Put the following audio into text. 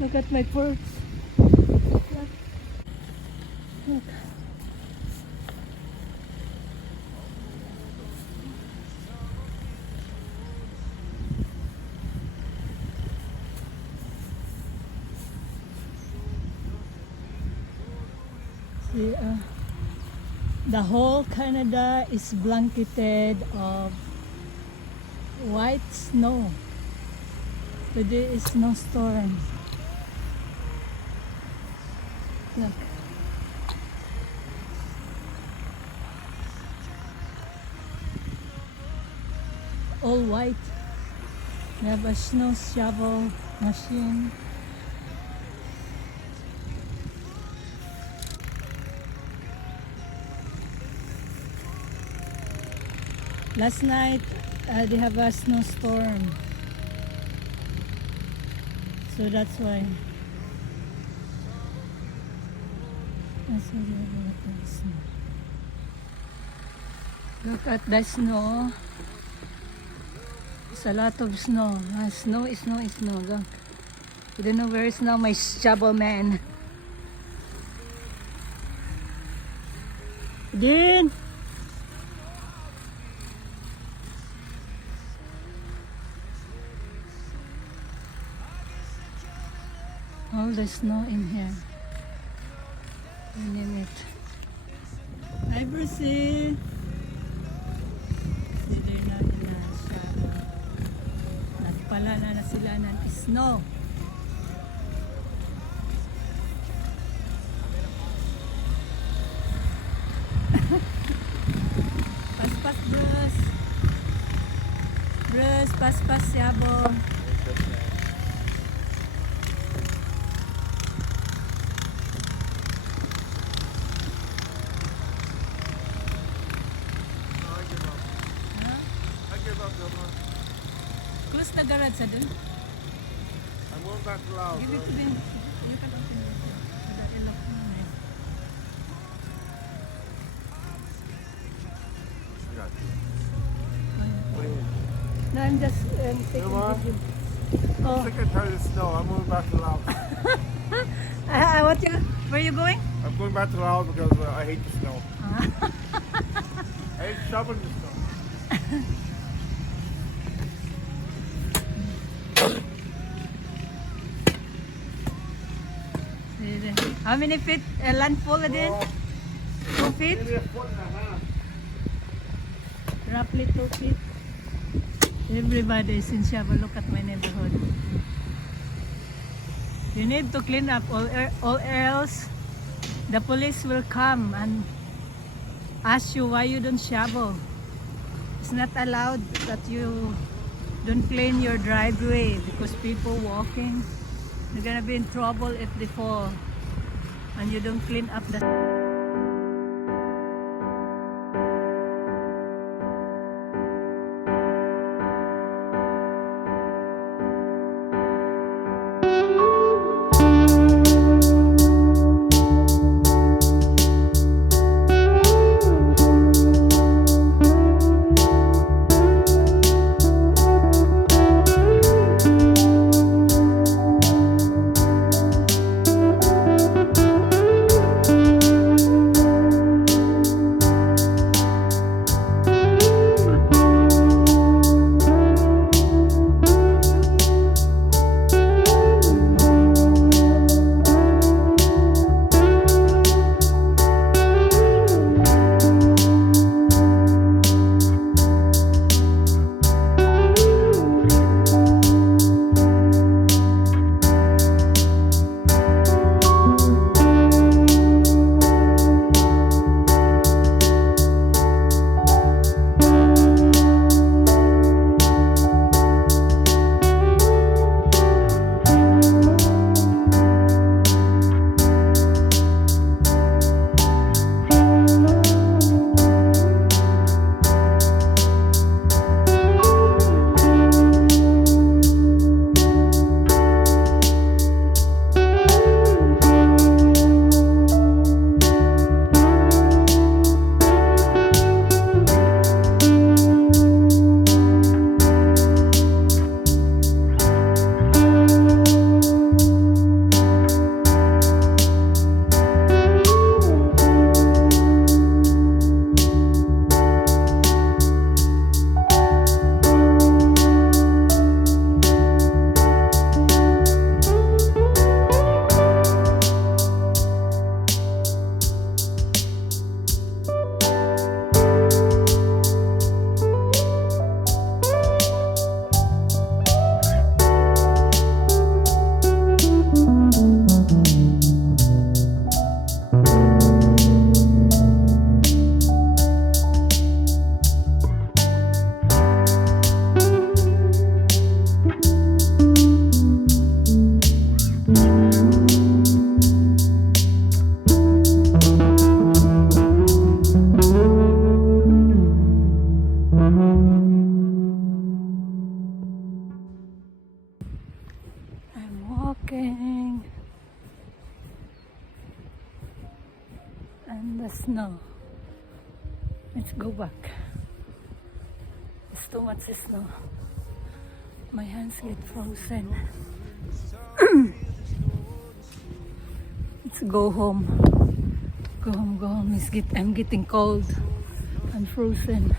Look at my purse. Look. Look. See, the whole Canada is blanketed of white snow. Today is snowstorm. Look. All white. We have a snow shovel machine. Last night, they have a snowstorm. So that's why. That's why they have a lot of snow. Look at the snow. It's a lot of snow. Snow. Look. I don't know where is now my shovel man. Din! All the snow in here. I name it. Hi, Brucey. Sila na siya. Nagpala na sila ng snow. Paspas, Bruce. Bruce, paspas, yabo. Close the garage sa dun. I'm going back to Laos. Give it to them. You can open it. The electronic. No, I'm just taking Mom? video. I'm Oh, sick and tired of the snow. I'm moving back to Laos. I want you. Where are you going? I'm going back to Laos because I hate the snow. I hate shoveling the snow. How many feet landfall again? 2 feet? Maybe a foot and a half. Roughly 2 feet. Everybody, since you have a look at my neighborhood. You need to clean up, all else the police will come and ask you why you don't shovel. It's not allowed that you don't clean your driveway because people walking, they're gonna be in trouble if they fall and you don't clean up the walking. And the snow. Let's go back. It's too much snow. My hands get frozen. Let's go home. Go home, go home. I'm getting cold. I'm frozen.